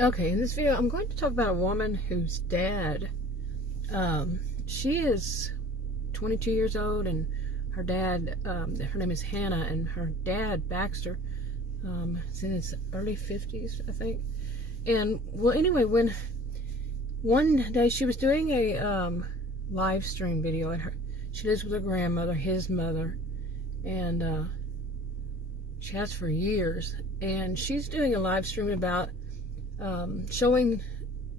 Okay, in this video, I'm going to talk about a woman whose dad, she is 22 years old, and her dad, her name is Hannah, and her dad, Baxter, is in his early 50s, I think. And, well, anyway, when one day she was doing a live stream video, and she lives with her grandmother, his mother, and she has for years, and she's doing a live stream about showing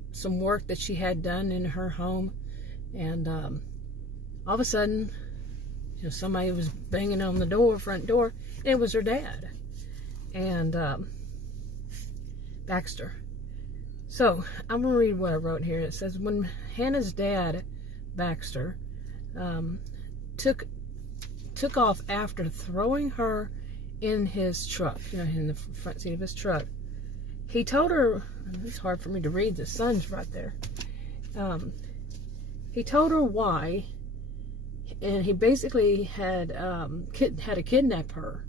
some work that she had done in her home, and all of a sudden, somebody was banging on the front door, and it was her dad, and Baxter. So I'm gonna read what I wrote here. It says, when Hannah's dad, Baxter, took off after throwing her in his truck, in the front seat of his truck, he told her, it's hard for me to read, the sun's right there. He told her why, and he basically had to kidnap her.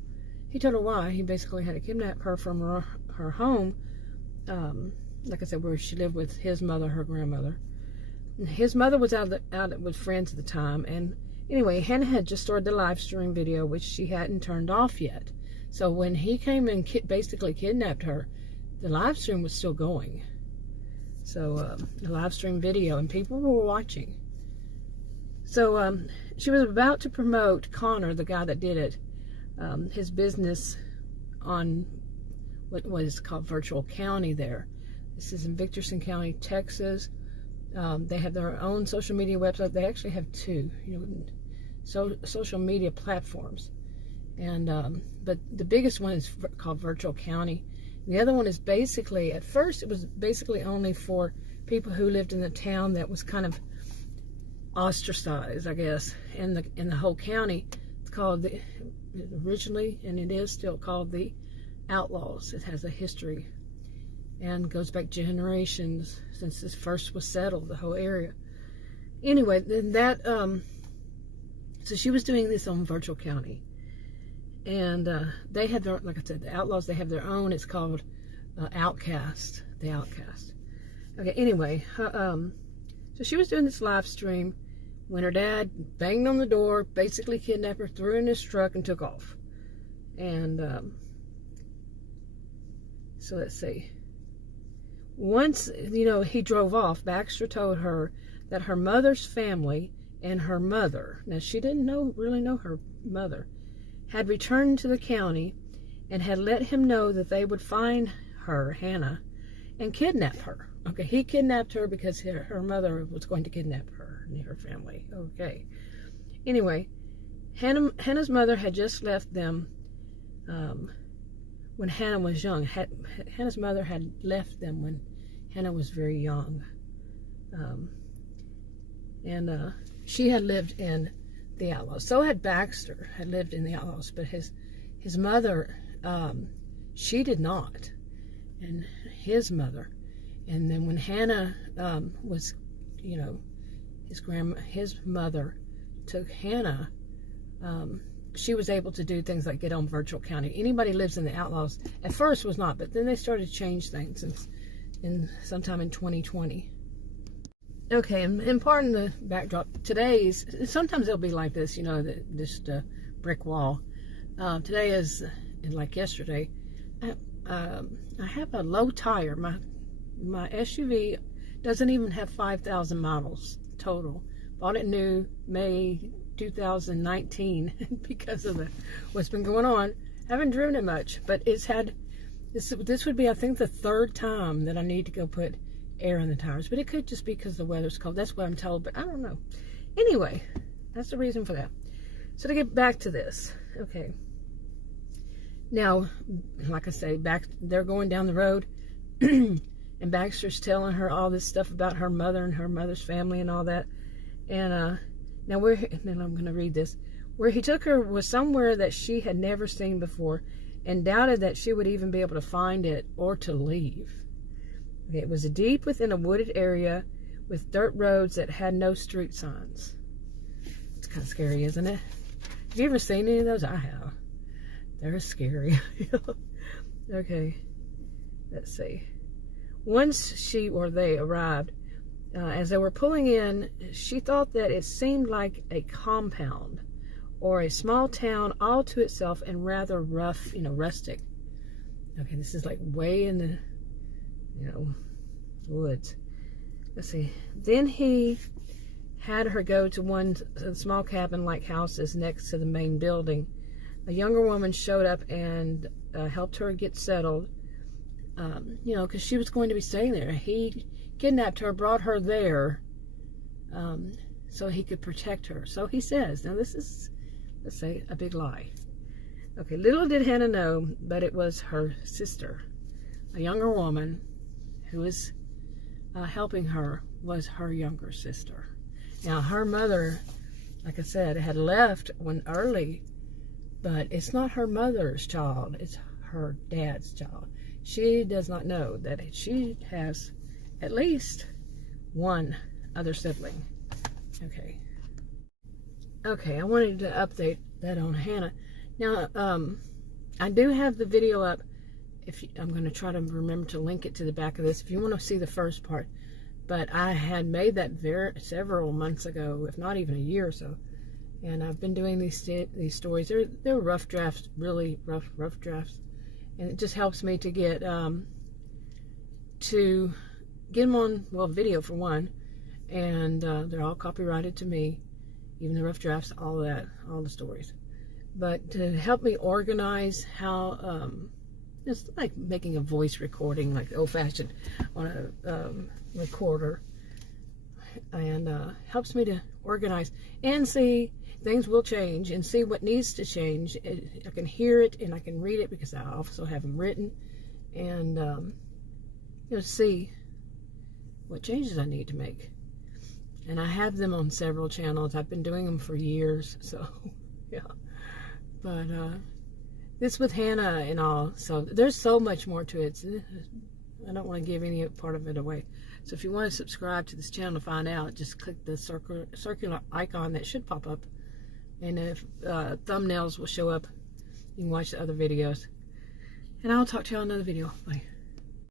He told her why. He basically had to kidnap her from her home, like I said, where she lived with his mother, her grandmother. His mother was out with friends at the time, and anyway, Hannah had just started the live stream video, which she hadn't turned off yet. So when he came and basically kidnapped her, the live stream was still going. So the live stream video, and people were watching. So she was about to promote Connor, the guy that did it, his business on what is called Virtual County there. This is in Victorson County, Texas. They have their own social media website. They actually have two, social media platforms. And but the biggest one is called Virtual County. The other one is basically, at first it was basically only for people who lived in the town that was kind of ostracized, I guess, in the whole county. It's called originally, and it is still called the Outlaws. It has a history and goes back generations since this first was settled, the whole area. Anyway, then that, so she was doing this on Virtual County. And they have their, like I said, the Outlaws, they have their own. It's called Outcast, the Outcast. Okay, anyway, so she was doing this live stream when her dad banged on the door, basically kidnapped her, threw her in his truck, and took off. And so let's see. Once, he drove off, Baxter told her that her mother's family and her mother, now she didn't really know her mother, had returned to the county and had let him know that they would find her, Hannah, and kidnap her. Okay, he kidnapped her because her mother was going to kidnap her and her family. Okay. Anyway, Hannah's mother had just left them when Hannah was young. Hannah's mother had left them when Hannah was very young. And she had lived in the Outlaws. So had Baxter, had lived in the Outlaws, but his mother, she did not, and his mother. And then when Hannah was, his mother took Hannah, she was able to do things like get on Virtual County. Anybody lives in the Outlaws at first was not, but then they started to change things sometime in 2020. Okay, and pardon the backdrop. Sometimes it'll be like this, just a brick wall. Today is, like yesterday, I have a low tire. My SUV doesn't even have 5,000 miles total. Bought it new May 2019 because of what's been going on. Haven't driven it much, but it's had, this would be, I think, the third time that I need to go put air in the tires, but it could just be because the weather's cold. That's what I'm told, but I don't know. Anyway, that's the reason for that. So to get back to this, okay. Now, like I say, they're going down the road, and Baxter's telling her all this stuff about her mother and her mother's family and all that. And now I'm going to read this. Where he took her was somewhere that she had never seen before, and doubted that she would even be able to find it or to leave. It was deep within a wooded area with dirt roads that had no street signs. It's kind of scary, isn't it? Have you ever seen any of those? I have. They're scary. Okay, let's see. Once she or they arrived, as they were pulling in, she thought that it seemed like a compound or a small town all to itself and rather rough, rustic. Okay, this is like way in the, woods. Let's see. Then he had her go to one small cabin-like houses next to the main building. A younger woman showed up and helped her get settled, because she was going to be staying there. He kidnapped her, brought her there, so he could protect her. So he says. Now this is, let's say, a big lie. Okay, little did Hannah know, but it was her sister. A younger woman who was helping her was her younger sister. Now, her mother, like I said, had left when early, but it's not her mother's child. It's her dad's child. She does not know that she has at least one other sibling. Okay, I wanted to update that on Hannah. Now, I do have the video up. I'm going to try to remember to link it to the back of this if you want to see the first part. But I had made that several months ago, if not even a year or so. And I've been doing these stories. They're rough drafts, really rough drafts. And it just helps me to get them on, video for one. And they're all copyrighted to me, even the rough drafts, all of that, all the stories. But to help me organize how, it's like making a voice recording, like old-fashioned on a recorder, and helps me to organize and see things will change and see what needs to change. I can hear it and I can read it because I also have them written, and see what changes I need to make. And I have them on several channels. I've been doing them for years, so yeah. But this with Hannah and all, so there's so much more to it. I don't want to give any part of it away. So if you want to subscribe to this channel to find out, just click the circular icon that should pop up. And if thumbnails will show up, you can watch the other videos. And I'll talk to you on another video. Bye.